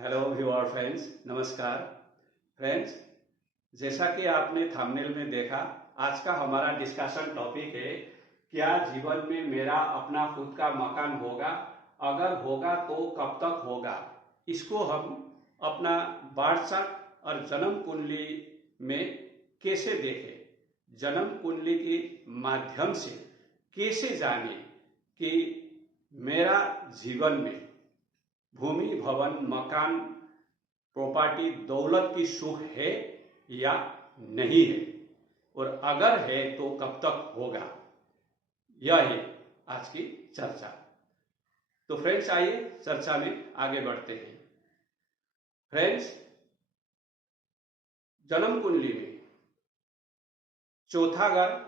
Hello viewer friends, नमस्कार friends. जैसा कि आपने थंबनेल में देखा, आज का हमारा डिस्कशन टॉपिक है, क्या जीवन में मेरा अपना खुद का मकान होगा? अगर होगा तो कब तक होगा? इसको हम अपना वार्षिक और जन्म कुंडली में कैसे देखें, जन्म कुंडली के माध्यम से कैसे जाने कि मेरा जीवन में भूमि, भवन, मकान, प्रॉपर्टी, दौलत की सुख है या नहीं है, और अगर है तो कब तक होगा। यह है आज की चर्चा। तो फ्रेंड्स, आइए चर्चा में आगे बढ़ते हैं। फ्रेंड्स, जन्म कुंडली में चौथा घर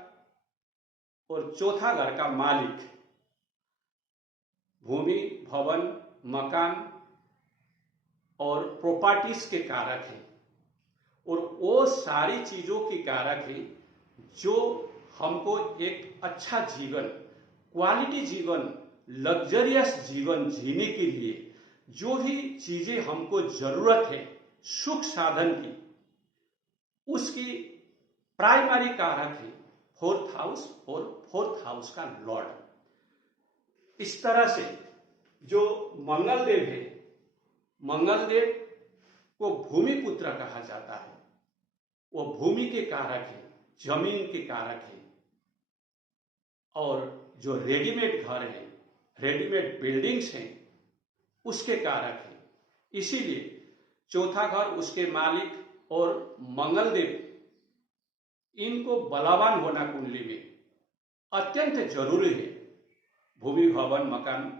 और चौथा घर का मालिक भूमि, भवन, मकान और प्रॉपर्टीज के कारक हैं, और वो सारी चीजों की कारक हैं जो हमको एक अच्छा जीवन, क्वालिटी जीवन, लग्जरियस जीवन जीने के लिए जो भी चीजें हमको जरूरत है सुख साधन की, उसकी प्राइमरी कारक है फोर्थ हाउस और फोर्थ हाउस का लॉर्ड। इस तरह से जो मंगलदेव है, मंगलदेव को भूमि पुत्र कहा जाता है। वो भूमि के कारक है, जमीन के कारक है, और जो रेडीमेड घर है, रेडीमेड बिल्डिंग्स हैं, उसके कारक है। इसीलिए चौथा घर, उसके मालिक और मंगलदेव, इनको बलवान होना कुंडली में अत्यंत जरूरी है भूमि, भवन, मकान,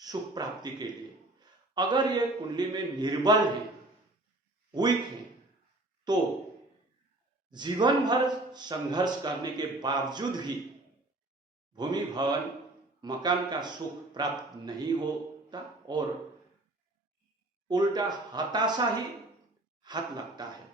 सुख प्राप्ति के लिए। अगर ये कुंडली में निर्बल है, वीक है, तो जीवन भर संघर्ष करने के बावजूद भी भूमि, भवन, मकान का सुख प्राप्त नहीं होता, और उल्टा हताशा ही हाथ लगता है।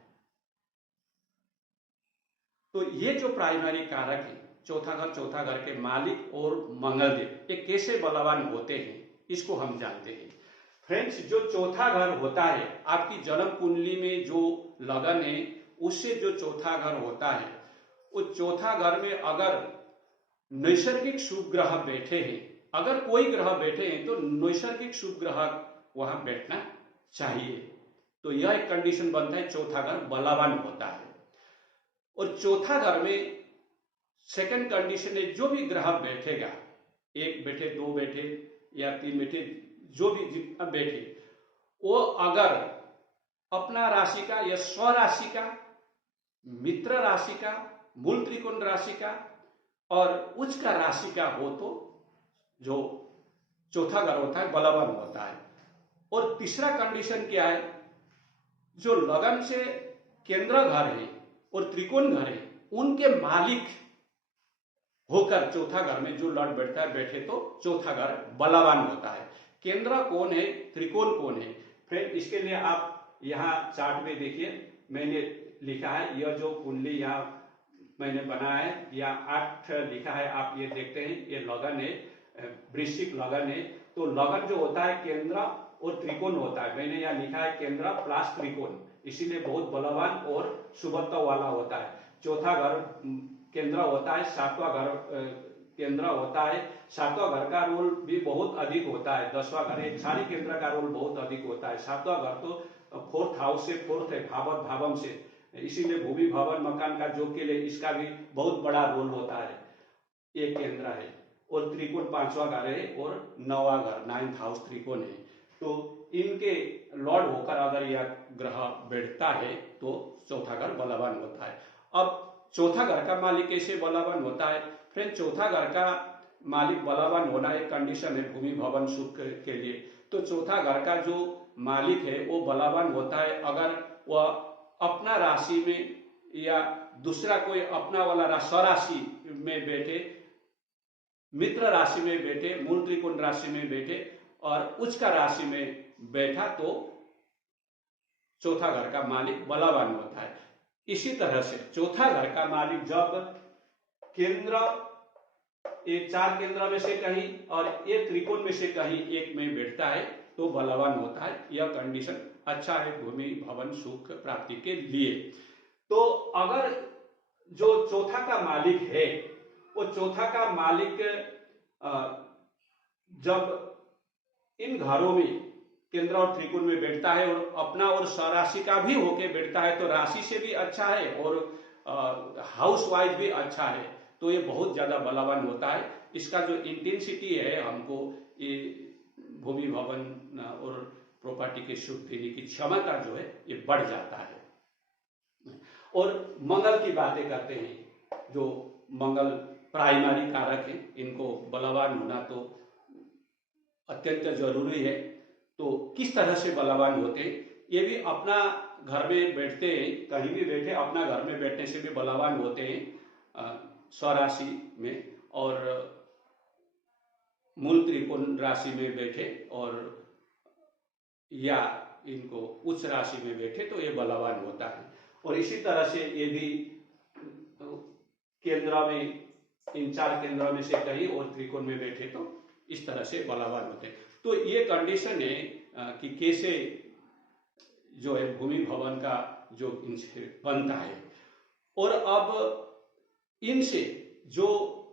तो ये जो प्राइमरी कारक है, चौथा घर के मालिक और मंगलदेव, ये कैसे बलवान होते हैं इसको हम जानते हैं। फ्रेंड्स, जो चौथा घर होता है, आपकी जन्म कुंडली में जो लगन है उससे जो चौथा घर होता है, वो चौथा घर में अगर नैसर्गिक शुभ ग्रह बैठे हैं, अगर कोई ग्रह बैठे हैं तो नैसर्गिक शुभ ग्रह वहां बैठना चाहिए। तो यह एक कंडीशन बनता है, चौथा घर बलवान होता है। और चौथा घर में सेकंड कंडीशन है, जो भी ग्रह बैठेगा, एक बैठे, दो बैठे या तीन बैठे, जो भी जितना बैठे, वो अगर अपना राशि का या स्व राशि का, मित्र राशि का, मूल त्रिकोण राशि का और उच्च का राशि का हो, तो जो चौथा घर होता है बलवान होता है। और तीसरा कंडीशन क्या है, जो लगन से केंद्र घर है और त्रिकोण घर है, उनके मालिक होकर चौथा घर में जो लॉर्ड बैठता है, बैठे तो चौथा घर बलवान होता है। केंद्र कौन है, त्रिकोण कौन है? फ्रेंड, इसके लिए आप यहाँ चार्ट में देखिए, मैंने लिखा है, यह जो कुंडली यहाँ मैंने बनाया है, या 8 लिखा है, आप ये देखते हैं, ये लगन है, वृश्चिक लगन है। तो लगन जो होता है केंद्र और त्रिकोण होता है। मैंने यहाँ लिखा है केंद्र प्लस त्रिकोण, इसीलिए बहुत बलवान और शुभत्व वाला होता है। चौथा घर केंद्र होता है, सातवां घर केंद्र होता है। सातवां घर का रोल भी बहुत अधिक होता है, 10वां घर एक सारी केंद्र का रोल बहुत अधिक होता है। सातवां घर तो फोर्थ हाउस से फोर्थ है, भावत भावम से, इसीलिए भूमि, भवन, मकान का जो के लिए इसका भी बहुत बड़ा रोल होता है। एक केंद्र है, और त्रिकोण 5वां घर है और 9वां घर, 9th हाउस त्रिकोण है। तो इनके लॉर्ड होकर अगर यह ग्रह बैठता है तो चौथा घर बलवान होता है। अब चौथा घर का मालिक कैसे बलवान होता है? फ्रेंड, चौथा घर का मालिक बलवान होना एक कंडीशन है भूमि, भवन, सुख के लिए। तो चौथा घर का जो मालिक है वो बलवान होता है अगर वह अपना राशि में या दूसरा कोई अपना वाला स्वराशि में बैठे, मित्र राशि में बैठे, मूल त्रिकोण राशि में बैठे और उच्च का राशि में बैठा, तो चौथा घर का मालिक बलवान होता है। इसी तरह से चौथा घर का मालिक जब केंद्र, ये 4 केंद्र में से कहीं और ये त्रिकोण में से कहीं एक में बैठता है, तो बलवान होता है। यह कंडीशन अच्छा है भूमि भवन सुख प्राप्ति के लिए। तो अगर जो चौथा का मालिक है, वो चौथा का मालिक जब इन घरों में केंद्र और त्रिकोण में बैठता है और अपना और स्वराशि का भी होके बैठता है, तो राशि से भी अच्छा है और हाउस वाइज भी अच्छा है, तो ये बहुत ज्यादा बलवान होता है। इसका जो इंटेंसिटी है, हमको ये भूमि भवन और प्रॉपर्टी के सुख देने की क्षमता जो है ये बढ़ जाता है। और मंगल की बातें करते हैं, जो मंगल प्राइमरी कारक है, इनको बलवान होना तो अत्यंत जरूरी है। तो किस तरह से बलवान होते हैं, ये भी अपना घर में बैठते हैं, कहीं भी बैठे अपना घर में बैठने से भी बलवान होते हैं स्वराशि में, और मूल त्रिकोण राशि में बैठे और या इनको उच्च राशि में बैठे तो ये बलवान होता है। और इसी तरह से ये भी केंद्र में, इन 4 केंद्रों में से कहीं और त्रिकोण में बैठे तो इस तरह से बलवान होते हैं। तो ये कंडीशन है कि कैसे जो है भूमि भवन का जो इनसे बनता है। और अब इनसे जो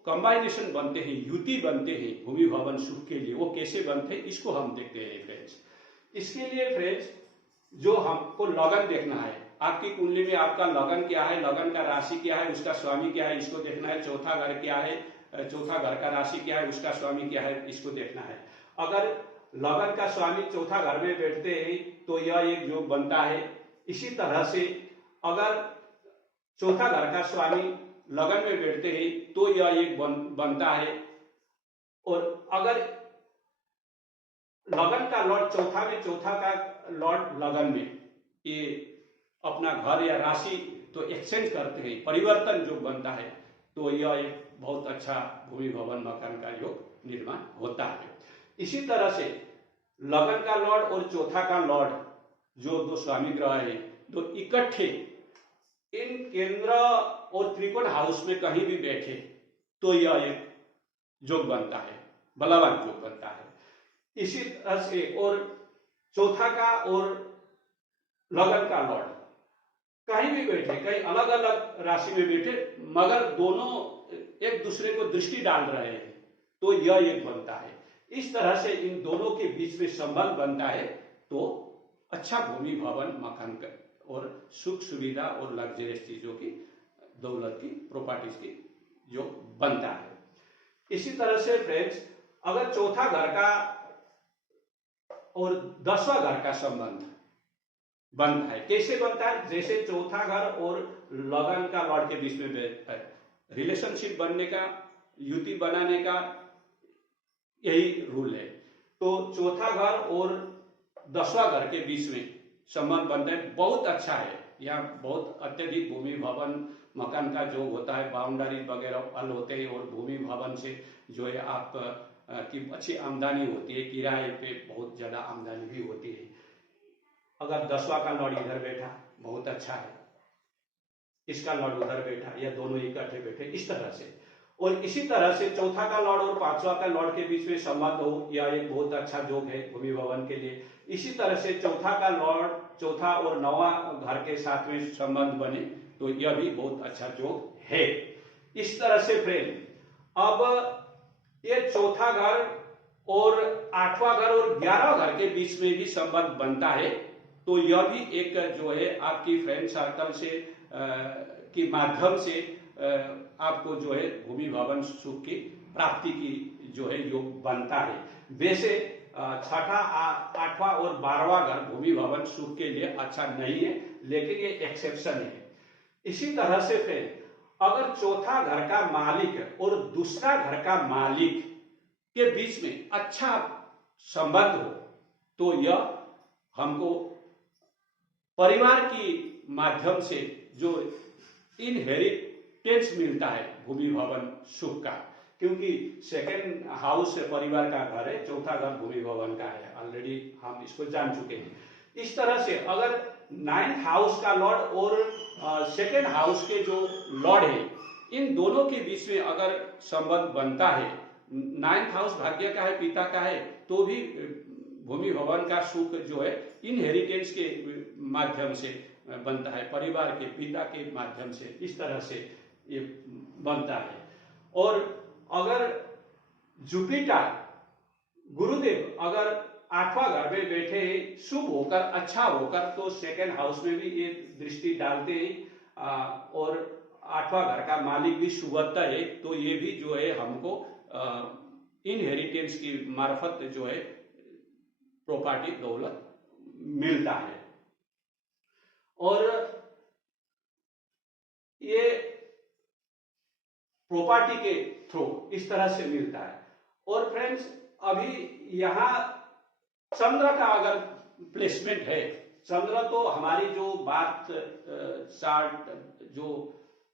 कंबाइनेशन बनते हैं, युति बनते हैं भूमि भवन सुख के लिए, वो कैसे बनते हैं इसको हम देखते हैं फ्रेंड्स। इसके लिए फ्रेंड्स जो हमको लगन देखना है, आपकी कुंडली में आपका लगन क्या है, लगन का राशि क्या है, उसका स्वामी क्या है, इसको देखना है। चौथा घर क्या है, चौथा घर का राशि क्या है, उसका स्वामी क्या है, इसको देखना है। अगर लगन का स्वामी चौथा घर में बैठते हैं तो यह एक योग बनता है। इसी तरह से अगर चौथा घर का स्वामी लगन में बैठते हैं तो यह एक बनता है। और अगर लगन का लॉर्ड चौथा में, चौथा का लॉर्ड लगन में, ये अपना घर या राशि तो एक्सचेंज करते हैं, परिवर्तन जो बनता है, तो यह एक बहुत अच्छा भूमि भवन मकान का योग निर्माण होता है। इसी तरह से लगन का लॉर्ड और चौथा का लॉर्ड जो 2 स्वामी ग्रह है, तो इकट्ठे इन केंद्र और त्रिकोण हाउस में कहीं भी बैठे तो यह एक योग बनता है, बलवान योग बनता है। इसी तरह से और चौथा का और लगन का लॉर्ड कहीं भी बैठे, कहीं अलग अलग राशि में बैठे, मगर दोनों एक दूसरे को दृष्टि डाल रहे हैं, तो यह एक बनता है। इस तरह से इन दोनों के बीच में संबंध बनता है तो अच्छा भूमि भवन मकान का और सुख सुविधा और लग्जरियस चीजों की, दौलत की, प्रॉपर्टीज की जो बनता है। इसी तरह से फ्रेंड्स अगर चौथा घर का और 10वां घर का संबंध बनता है, कैसे बनता है, जैसे चौथा घर और लगन का लॉर्ड के बीच में रिलेशनशिप बनने का, युति बनाने का यही रूल है। तो चौथा घर और 10वां घर के बीच में संबंध बनता है, बहुत अच्छा है। यहाँ बहुत अत्यधिक भूमि भवन मकान का जो होता है, बाउंड्री वगैरह हल होते हैं और भूमि भवन से जो है आप की अच्छी आमदनी होती है, किराए पे बहुत ज्यादा आमदनी भी होती है। अगर 10वां का लॉर्ड इधर बैठा बहुत अच्छा है, इसका लॉर्ड उधर बैठा या दोनों इकट्ठे बैठे, इस तरह से। और इसी तरह से चौथा का लॉर्ड और 5वां का लॉर्ड के बीच में संबंध हो, यह एक बहुत अच्छा योग है भूमि भवन के लिए। इसी तरह से चौथा का लॉर्ड चौथा और 9वां घर के साथ में संबंध बने तो यह भी बहुत अच्छा योग है। इस तरह से फ्रेंड अब ये चौथा घर और 8वां घर और 11वां घर के बीच में भी संबंध बनता है, तो यह भी एक जो है आपकी फ्रेंड सर्कल से के माध्यम से आपको जो है भूमि भवन सुख की प्राप्ति की जो है योग बनता है। वैसे 6ठा, 8वां और 12वां घर भूमि भवन सुख के लिए अच्छा नहीं है, लेकिन ये एक्सेप्शन है। इसी तरह से फिर अगर चौथा घर का मालिक और दूसरा घर का मालिक के बीच में अच्छा संबंध हो तो यह हमको परिवार की माध्यम से जो इनहेरिटेंस मिलता है भूमि भवन सुख का, क्योंकि सेकंड हाउस परिवार का घर है, चौथा घर भूमि भवन का है, ऑलरेडी हम इसको जान चुके हैं। इस तरह से अगर 9th हाउस का लॉर्ड और सेकंड हाउस के जो लॉर्ड है, इन दोनों के बीच में अगर संबंध बनता है, 9th हाउस भाग्य का है, पिता का है, तो भी भूमि भवन का सुख जो है इनहेरिटेंस के माध्यम से बनता है, परिवार के पिता के माध्यम से, इस तरह से ये बनता है। और अगर जुपिटर गुरुदेव अगर 8वां घर में बैठे शुभ होकर, अच्छा होकर, तो सेकंड हाउस में भी ये दृष्टि डालते हैं। और 8वां घर का मालिक भी शुभत्ता है, तो ये भी जो है हमको इनहेरिटेंस की मार्फत जो है प्रॉपर्टी दौलत मिलता है। और ये प्रॉपर्टी के थ्रू इस तरह से मिलता है। और फ्रेंड्स, अभी यहां चंद्र का अगर प्लेसमेंट है, चंद्र तो हमारी जो बात चार्ट जो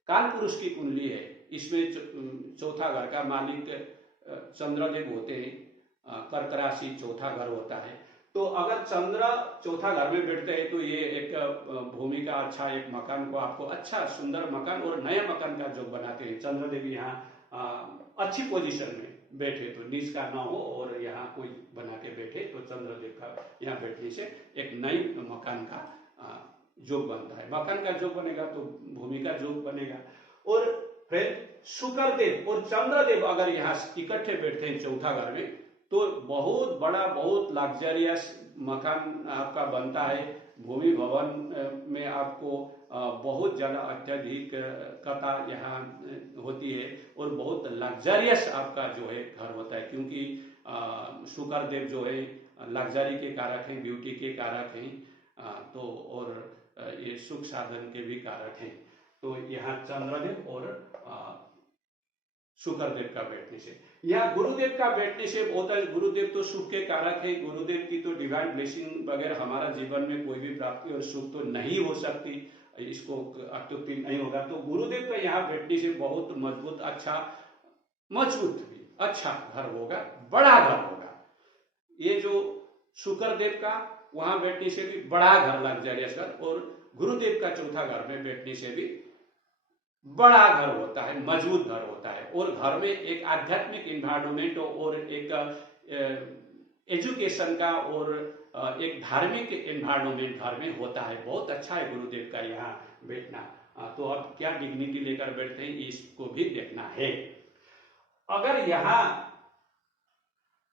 कालपुरुष की कुंडली है, इसमें चौथा घर का मालिक चंद्रदेव होते हैं, कर्क राशि चौथा घर होता है। तो अगर चंद्र चौथा घर में बैठते हैं तो ये एक भूमि का अच्छा एक मकान को आपको अच्छा सुंदर मकान और नया मकान का जो बनाते हैं। चंद्रदेव यहाँ अच्छी पोजीशन में बैठे तो नीच का ना हो और यहाँ कोई बना के बैठे तो चंद्रदेव का यहाँ बैठने से एक नई मकान का योग बनता है। मकान का योग बनेगा तो भूमि का योग बनेगा। और फिर शुक्रदेव और चंद्रदेव अगर यहाँ इकट्ठे बैठते हैं चौथा घर में तो बहुत बड़ा, बहुत लग्जरियस मकान आपका बनता है। भूमि भवन में आपको बहुत ज्यादा अत्यधिक कता यहाँ होती है और बहुत लग्जरियस आपका जो है घर होता है, क्योंकि शुक्रदेव जो है लग्जरी के कारक हैं, ब्यूटी के कारक हैं, तो और ये सुख साधन के भी कारक हैं। तो यहाँ चंद्रदेव और शुक्रदेव का बैठने से, यहाँ गुरुदेव का बैठने से होता है। गुरुदेव तो सुख के कारक है, गुरुदेव की तो डिवाइन ब्लेसिंग वगैरह हमारा जीवन में कोई भी प्राप्ति और सुख तो नहीं हो सकती, इसको अत्युक्ति नहीं होगा। तो गुरुदेव का यहाँ बैठने से बहुत मजबूत, अच्छा मजबूत भी अच्छा घर होगा, बड़ा घर होगा। ये जो शुक्रदेव का वहां बैठने से भी बड़ा घर, लग्जरियस घर, और गुरुदेव का चौथा घर में बैठने से भी बड़ा घर होता है, मजबूत घर होता है। और घर में एक आध्यात्मिक इन्वायरमेंट और एक एजुकेशन का और एक धार्मिक इन्वायरमेंट घर में होता है। बहुत अच्छा है गुरुदेव का यहाँ बैठना। तो अब क्या डिग्निटी लेकर बैठते हैं इसको भी देखना है। अगर यहाँ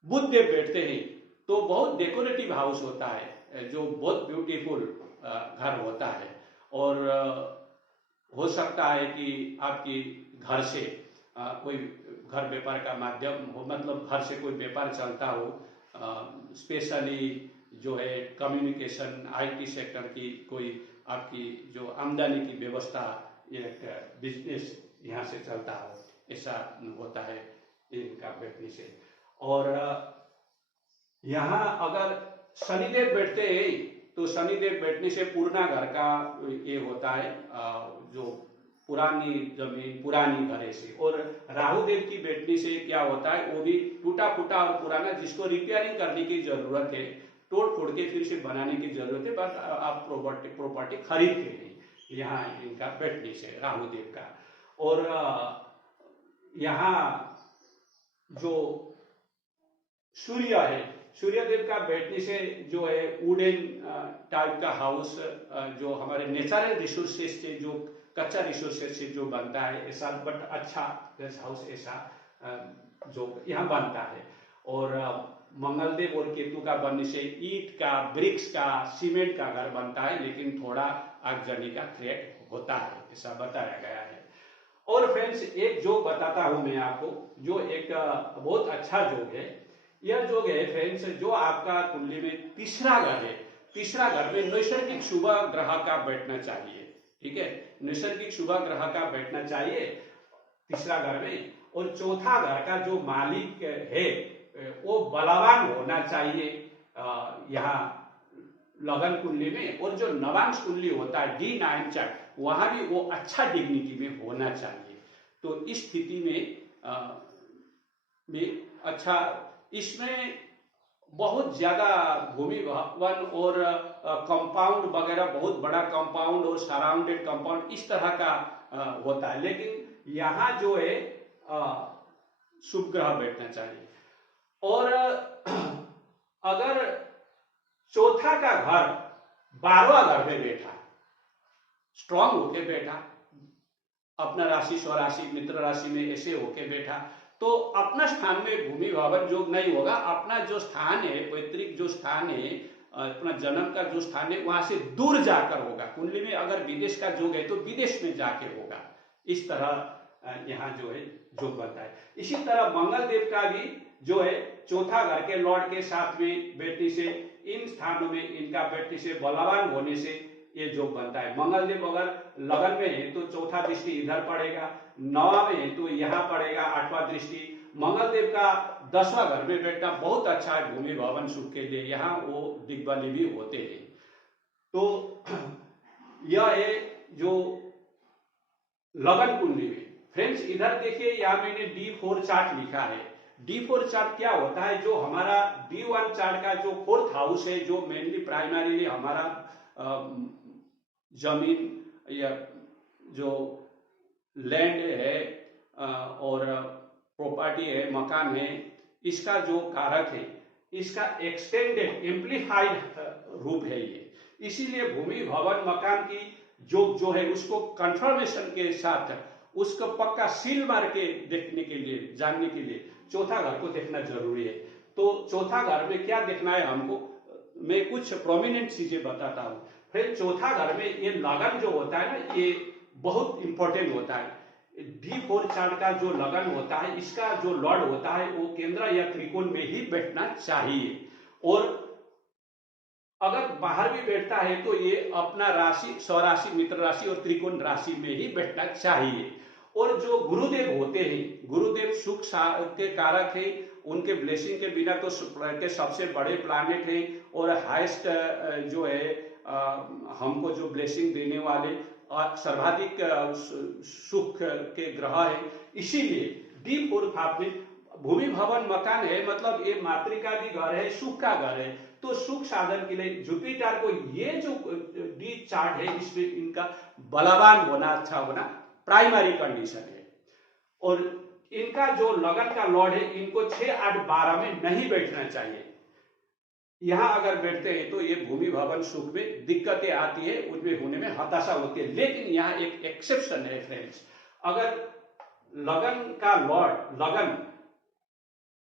बुधदेव बैठते हैं तो बहुत डेकोरेटिव हाउस होता है, जो बहुत ब्यूटीफुल घर होता है। और हो सकता है कि आपकी घर से कोई घर व्यापार का माध्यम हो, मतलब घर से कोई व्यापार चलता हो, स्पेशली जो है कम्युनिकेशन आईटी सेक्टर की कोई आपकी जो आमदनी की व्यवस्था, एक बिजनेस यहाँ से चलता हो, ऐसा होता है इनका बैठने से। और यहाँ अगर शनिदेव बैठते हैं तो शनिदेव बैठने से पूर्णा घर का ये होता है, जो पुरानी जमीन पुरानी घरे से। और राहुदेव की बैठने से क्या होता है, वो भी टूटा फूटा और पुराना, जिसको रिपेयरिंग करने की जरूरत है, तोड़ फोड़ के फिर से बनाने की जरूरत है, बट आप प्रॉपर्टी खरीदते नहीं यहाँ इनका बैठने से राहुदेव का। और यहाँ जो सूर्य है, सूर्यदेव का बैठने से जो है वुडन टाइप का हाउस, जो हमारे नेचुरल रिसोर्सेस से, जो कच्चा रिसोर्सेस से जो बनता है ऐसा, बट अच्छा हाउस ऐसा जो यहाँ बनता है। और मंगलदेव और केतु का बनने से ईट का, ब्रिक्स का, सीमेंट का घर बनता है, लेकिन थोड़ा आगजनी का थ्रेट होता है, ऐसा बताया गया है। और फ्रेंड्स, एक जोग बताता हूं मैं आपको, जो एक बहुत अच्छा जोग है। यह जोग है फ्रेंड्स, जो आपका कुंडली में तीसरा घर है, तीसरा घर में नैसर्गिक शुभ ग्रह का बैठना चाहिए। ठीक है, नैसर्गिक शुभ ग्रह का बैठना चाहिए तीसरा घर में। और चौथा घर का जो मालिक है वो बलवान होना चाहिए यहाँ लगन कुंडली में। और जो नवांश कुंडली होता है D9 चार्ट, वहां भी वो अच्छा डिग्निटी में होना चाहिए। तो इस स्थिति में भी अच्छा, इसमें बहुत ज्यादा भूमि भवन और कंपाउंड वगैरह, बहुत बड़ा कंपाउंड और सराउंडेड कंपाउंड इस तरह का होता है। लेकिन यहाँ जो है शुभ ग्रह बैठना चाहिए। और अगर चौथा का घर 12वां घर में बैठा, स्ट्रांग होके बैठा, अपना राशि स्वराशि मित्र राशि में ऐसे होके बैठा, तो अपना स्थान में भूमि भवन योग नहीं होगा। अपना जो स्थान है, पैतृक जो स्थान है, अपना जन्म का जो स्थान है, वहां से दूर जाकर होगा। कुंडली में अगर विदेश का योग है तो विदेश में जाके होगा। इस तरह यहाँ जो है योग बनता है। इसी तरह मंगल देव का भी जो है चौथा घर के लॉर्ड के साथ में बैठने से, इन स्थानों में इनका बैठने से, बलवान होने से ये योग बनता है। मंगल देव अगर लगन में है तो चौथा दृष्टि इधर पड़ेगा, 9वां में है तो यहाँ पड़ेगा 8वां दृष्टि। मंगल देव का 10वां घर में बैठना बहुत अच्छा है भूमि भवन सुख के लिए, यहाँ वो दिग्बली भी होते हैं। तो यह है जो लगन कुंडली में। फ्रेंड्स इधर देखिए, यहाँ मैंने D4 चार्ट लिखा है। D4 चार्ट क्या होता है? जो हमारा D1 चार्ट का जो 4th हाउस है, जो मेनली प्राइमरीली हमारा जमीन या जो लैंड है और प्रॉपर्टी है, मकान है, इसका जो कारक है, इसका एक्सटेंडेड एम्प्लीफाइड रूप है ये। इसीलिए भूमि भवन मकान की जो है उसको कंफर्मेशन के साथ उसको पक्का सील मार के देखने के लिए, जानने के लिए चौथा घर को देखना जरूरी है। तो चौथा घर में क्या देखना है हमको, मैं कुछ प्रोमिनेंट चीजें बताता हूँ। फिर चौथा घर में ये लगन जो होता है ना, ये बहुत इंपॉर्टेंट होता है। D4 चार्ट का जो लगन होता है, इसका जो लॉर्ड होता है वो केंद्र या त्रिकोण में ही बैठना चाहिए, और अगर बाहर भी बैठता है तो ये अपना राशि, स्वराशि, मित्र राशि और त्रिकोण राशि में ही बैठना चाहिए। और जो गुरुदेव होते हैं, गुरुदेव सुख के कारक है, उनके ब्लेसिंग के बिना तो के सबसे बड़े प्लैनेट हैं और हाईएस्ट जो है हमको जो ब्लेसिंग देने वाले सर्वाधिक सुख के ग्रह है। इसीलिए D4 भाव में भूमि भवन मकान है, मतलब ये मातृका भी घर है, सुख का घर है। तो सुख साधन के लिए जुपिटर को ये जो D चार्ट है, इसमें इनका बलवान होना, अच्छा होना प्राइमरी कंडीशन है। और इनका जो लगन का लॉर्ड है, इनको 6, 8, 12 में नहीं बैठना चाहिए। यहां अगर बैठते हैं तो ये भूमि भवन सुख में दिक्कतें आती है, उनमें होने में हताशा होती है। लेकिन यहाँ एक एक्सेप्शन है फ्रेंड्स, अगर लगन का लॉर्ड, लगन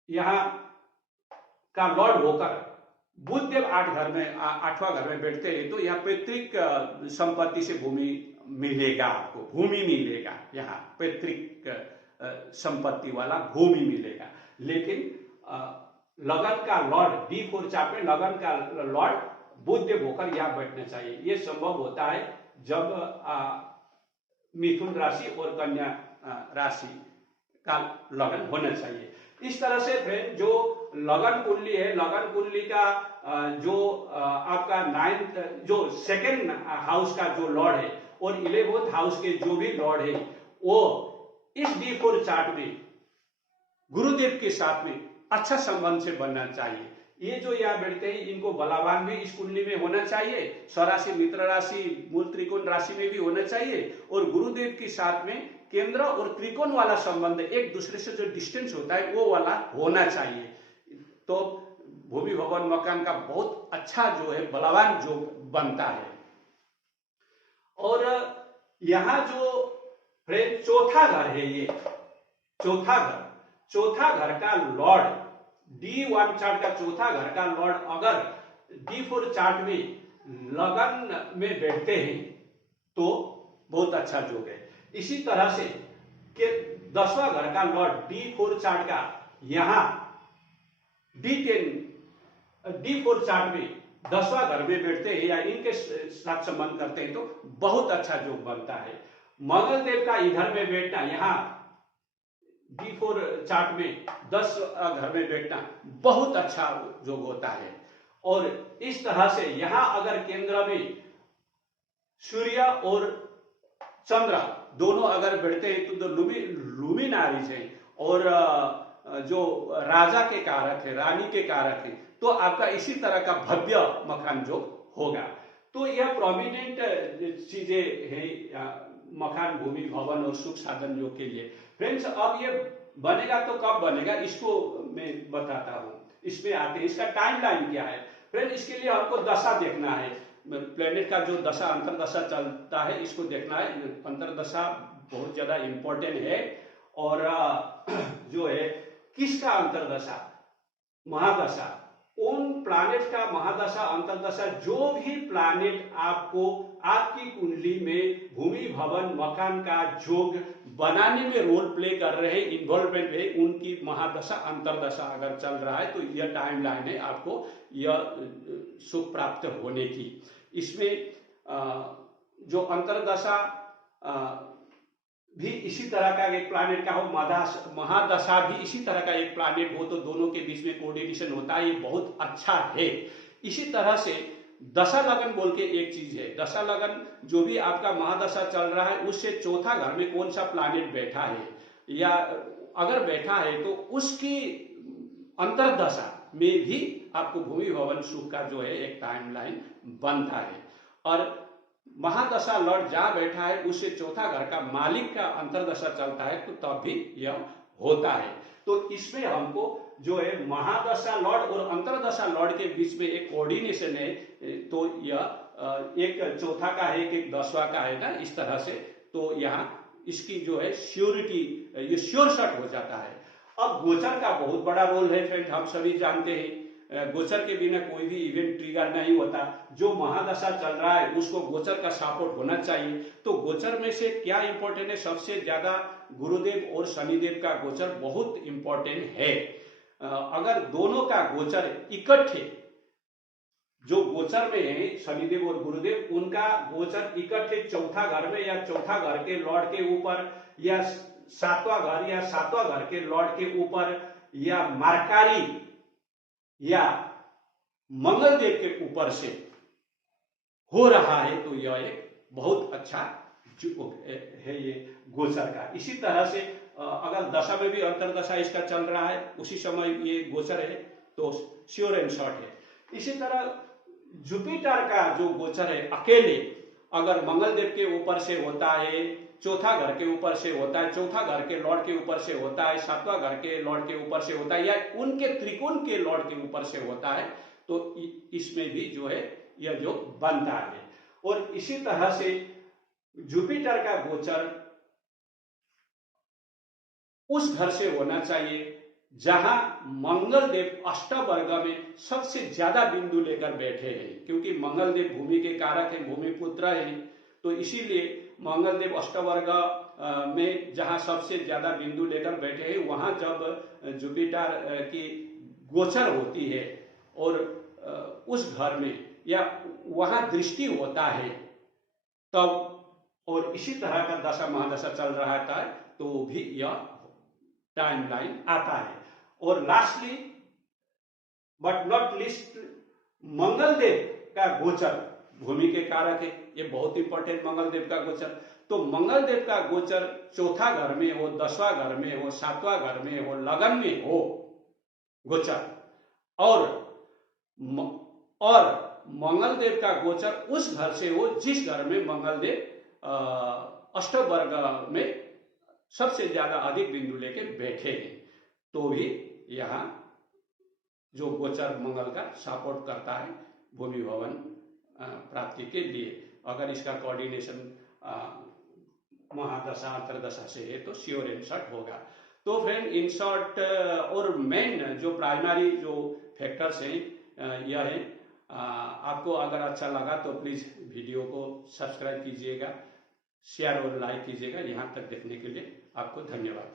यहाँ का लॉर्ड होकर बुध देव 8वां घर में बैठते हैं तो यहाँ पैतृक संपत्ति से भूमि मिलेगा, आपको भूमि मिलेगा, यहाँ पैतृक संपत्ति वाला भूमि मिलेगा। लेकिन लगन का लॉर्ड D4 चार्ट में लगन का लॉर्ड बुध देव होकर यहाँ बैठना चाहिए। ये संभव होता है जब मिथुन राशि और कन्या राशि का लगन होना चाहिए। इस तरह से फ्रेंड जो लगन कुंडली है, लगन कुंडली का जो आपका 9th जो 2nd हाउस का जो लॉर्ड है और 11th हाउस के जो भी लॉर्ड है, वो इस D4 चार्ट में गुरुदेव के साथ में अच्छा संबंध से बनना चाहिए। ये जो यहाँ बैठते हैं इनको बलवान भी इस कुंडली में होना चाहिए, स्वराशि, मित्र राशि, मूल त्रिकोण राशि में भी होना चाहिए, और गुरुदेव के साथ में केंद्र और त्रिकोण वाला संबंध, एक दूसरे से जो डिस्टेंस होता है वो वाला होना चाहिए। तो भूमि भवन मकान का बहुत अच्छा जो है बलवान जो बनता है। और यहाँ जो फ्रेंड चौथा घर है, ये चौथा घर का लॉर्ड D1 चार्ट का चौथा घर का लॉर्ड अगर D4 चार्ट में लगन में बैठते हैं तो बहुत अच्छा योग है। इसी तरह से कि 10वां घर का लॉर्ड D4 चार्ट का यहाँ D4 चार्ट में 10वां घर में बैठते हैं या इनके साथ संबंध करते हैं तो बहुत अच्छा योग बनता है। मंगल देव का इधर में बैठना, यहाँ D4 चार्ट में 10 घर में बैठना बहुत अच्छा योग होता है। और इस तरह से यहाँ अगर केंद्र में सूर्य और चंद्र दोनों अगर बैठते हैं तो लुमिनारीज हैं और जो राजा के कारक है, रानी के कारक है, तो आपका इसी तरह का भव्य मकान जो होगा। तो यह प्रोमिनेंट चीजें हैं मकान, भूमि, भवन और सुख साधन योग के लिए। फ्रेंड्स अब ये बनेगा तो कब बनेगा इसको मैं बताता हूं। इसमें आते हैं, इसका टाइमलाइन क्या है। फ्रेंड इसके लिए आपको दशा देखना है, प्लेनेट का जो दशा अंतरदशा चलता है इसको देखना है। अंतरदशा बहुत ज्यादा इंपॉर्टेंट है। और जो है किसका अंतरदशा महादशा, उन प्लैनेट का महादशा अंतरदशा, जो भी प्लैनेट आपको आपकी कुंडली में भूमि भवन मकान का योग बनाने में रोल प्ले कर रहे हैं, इन्वॉल्वमेंट है, उनकी महादशा अंतरदशा अगर चल रहा है तो यह टाइम लाइन है आपको यह सुख प्राप्त होने की। इसमें जो अंतरदशा भी इसी तरह का एक प्लैनेट का हो, महादशा भी इसी तरह का एक प्लैनेट हो तो दोनों के बीच में कोऑर्डिनेशन होता है, ये बहुत अच्छा है। इसी तरह से दशा लगन बोल के एक चीज है, दशा लगन जो भी आपका महादशा चल रहा है उससे चौथा घर में कौन सा प्लैनेट बैठा है या अगर बैठा है तो उसकी अंतरदशा में भी आपको भूमि भवन सुख का जो है एक टाइमलाइन बनता है। और महादशा लॉर्ड जहां बैठा है उससे चौथा घर का मालिक का अंतरदशा चलता है तो तब भी यह होता है। तो इसमें हमको जो है महादशा लॉर्ड और अंतरदशा लॉर्ड के बीच में एक कोऑर्डिनेशन है, तो यह एक चौथा का है एक 10वां का है ना, इस तरह से तो यहाँ इसकी जो है श्योरिटी ये श्योर शॉट हो जाता है। अब गोचर का बहुत बड़ा रोल है फ्रेंड, हम सभी जानते हैं गोचर के बिना कोई भी इवेंट ट्रिगर नहीं होता। जो महादशा चल रहा है उसको गोचर का सपोर्ट होना चाहिए। तो गोचर में से क्या इंपॉर्टेंट है, सबसे ज्यादा गुरुदेव और शनिदेव का गोचर बहुत इंपॉर्टेंट है। अगर दोनों का गोचर इकट्ठे, जो गोचर में है शनिदेव और गुरुदेव उनका गोचर इकट्ठे चौथा घर में या चौथा घर के लॉर्ड के ऊपर या 7वां घर या 7वां घर के लॉर्ड के ऊपर या मरकारी या मंगल देव के ऊपर से हो रहा है तो यह एक बहुत अच्छा है ये गोचर का। इसी तरह से अगर दशा में भी अंतरदशा इसका चल रहा है उसी समय ये गोचर है तो श्योर एंड शॉर्ट है। इसी तरह जुपिटर का जो गोचर है अकेले अगर मंगल देव के ऊपर से होता है, चौथा घर के ऊपर से होता है, चौथा घर के लॉर्ड के ऊपर से होता है, 7वां घर के लॉर्ड के ऊपर से होता है या उनके त्रिकोण के लॉर्ड के ऊपर से होता है तो इसमें भी जो है यह जो बनता है। और इसी तरह से जुपिटर का गोचर उस घर से होना चाहिए जहां मंगल देव अष्टवर्ग में सबसे ज्यादा बिंदु लेकर बैठे हैं, क्योंकि मंगल देव भूमि के कारक हैं, भूमि पुत्र हैं, तो इसीलिए मंगल देव अष्टवर्ग में जहां सबसे ज्यादा बिंदु लेकर बैठे हैं वहां जब जुपिटर की गोचर होती है और उस घर में या वहां दृष्टि होता है तब, और इसी तरह का दशा महादशा चल रहा था तो भी यह टाइमलाइन आता है। और लास्टली बट नॉट लिस्ट मंगल देव का गोचर भूमि के कारक है, ये बहुत इंपॉर्टेंट मंगल देव का गोचर। तो मंगल देव का गोचर चौथा घर में हो, 10वां घर में हो, 7वां घर में हो, लगन में हो गोचर, और मंगल देव का गोचर उस घर से हो जिस घर में मंगल देव अष्टवर्ग में सबसे ज्यादा अधिक बिंदु लेके बैठे हैं, तो भी यहाँ जो गोचर मंगल का सपोर्ट करता है भूमि भवन प्राप्ति के लिए। अगर इसका कोऑर्डिनेशन महादशा अंतरदशा से है तो श्योर एंड शॉर्ट होगा। तो फ्रेंड इन शॉर्ट और मेन जो प्राइमरी जो फैक्टर्स हैं यह है। आपको अगर अच्छा लगा तो प्लीज वीडियो को सब्सक्राइब कीजिएगा, शेयर और लाइक कीजिएगा। यहाँ तक देखने के लिए आपको धन्यवाद।